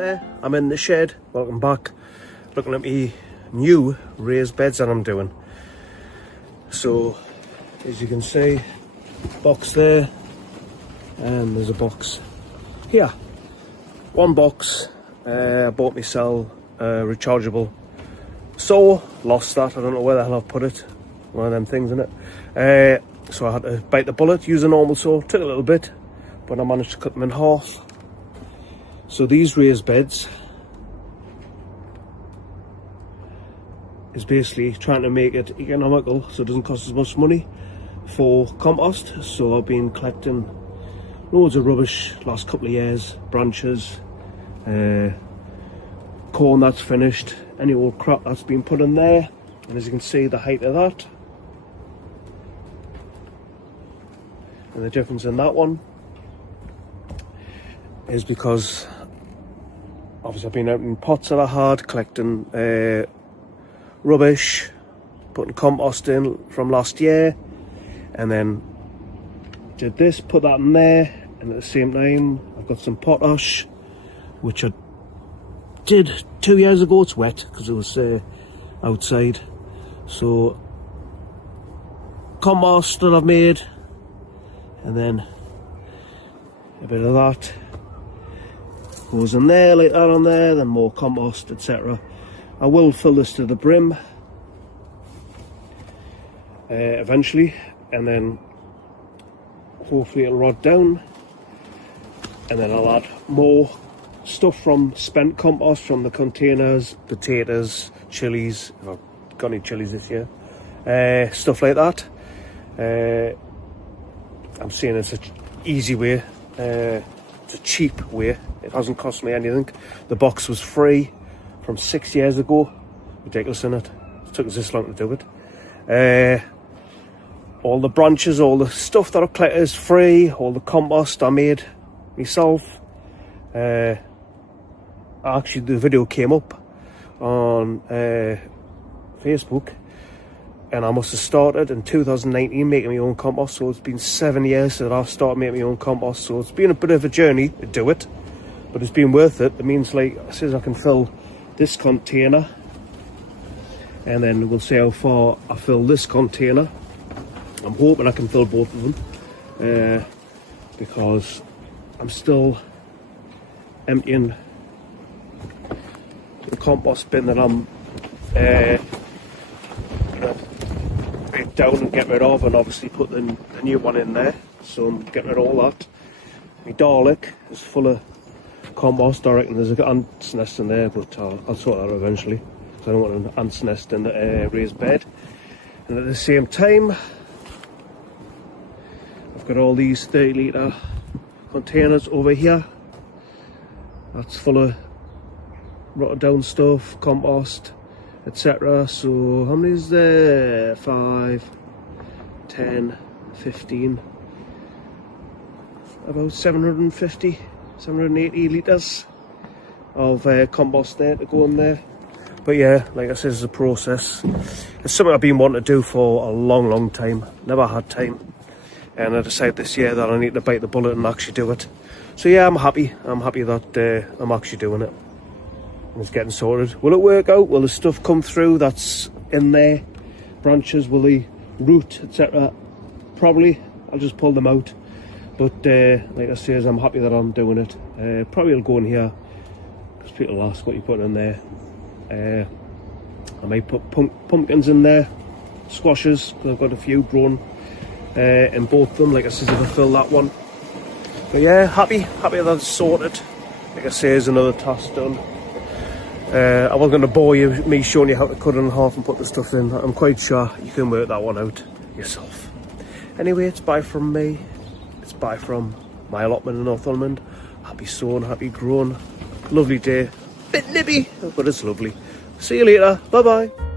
there, I'm in the shed. Welcome back. Looking at me new raised beds that I'm doing. So as you can see, box there, and there's a box here. One box. I bought myself rechargeable saw, lost that, I don't know where the hell I've put it, one of them things in it. So I had to bite the bullet, use a normal saw, took a little bit, but I managed to cut them in half. So these raised beds is basically trying to make it economical so it doesn't cost as much money for compost. So I've been collecting loads of rubbish last couple of years, branches, corn that's finished, any old crap that's been put in there. And as you can see, the height of that and the difference in that one is because obviously I've been out in pots that I had collecting rubbish, putting compost in from last year, and then did this, put that in there, and at the same time I've got some potash which I did 2 years ago. It's wet because it was outside. So compost that I've made, and then a bit of that goes in there like that on there, then more compost, etc. I will fill this to the brim eventually, and then hopefully it'll rot down, and then I'll add more stuff from spent compost from the containers, potatoes, chilies, if I've got any chilies this year, stuff like that. I'm saying it's an easy way, it's a cheap way, it hasn't cost me anything. The box was free from 6 years ago, ridiculous, isn't it? It took us this long to do it. All the branches, all the stuff that I collected is free, all the compost I made myself. Actually the video came up on Facebook, and I must have started in 2019 making my own compost, so it's been 7 years since I've started making my own compost. So it's been a bit of a journey to do it, but it's been worth it. It means, like I says, I can fill this container, and then we'll see how far I fill this container. I'm hoping I can fill both of them, because I'm still emptying the compost bin that I'm break down and get rid of, and obviously put the new one in there. So I'm getting rid of all that. My Dalek is full of compost. I reckon there's an ant's nest in there, but I'll sort that out eventually, because I don't want an ant's nest in the raised bed. And at the same time, I've got all these 30-litre containers over here. That's full of rotted down stuff, compost, etc. So how many is there? 5, 10, 15, about 750, 780 litres of compost there to go in there. But yeah, like I said, it's a process. It's something I've been wanting to do for a long time, never had time, and I decided this year that I need to bite the bullet and actually do it. So yeah, I'm happy that I'm actually doing it. It's getting sorted. Will it work out? Will the stuff come through that's in there? Branches, will they root, etc.? Probably. I'll just pull them out. But like I say, I'm happy that I'm doing it. Probably will go in here, because people ask what you put in there. I might put pumpkins in there, squashes, because I've got a few grown in both of them. Like I said, if I fill that one. But yeah, happy that it's sorted. Like I say, there's another task done. I wasn't going to bore you me showing you how to cut it in half and put the stuff in. I'm quite sure you can work that one out yourself. Anyway, it's bye from me. It's bye from my allotment in Northumberland. Happy sowing, happy growing. Lovely day. Bit nippy, but it's lovely. See you later. Bye bye.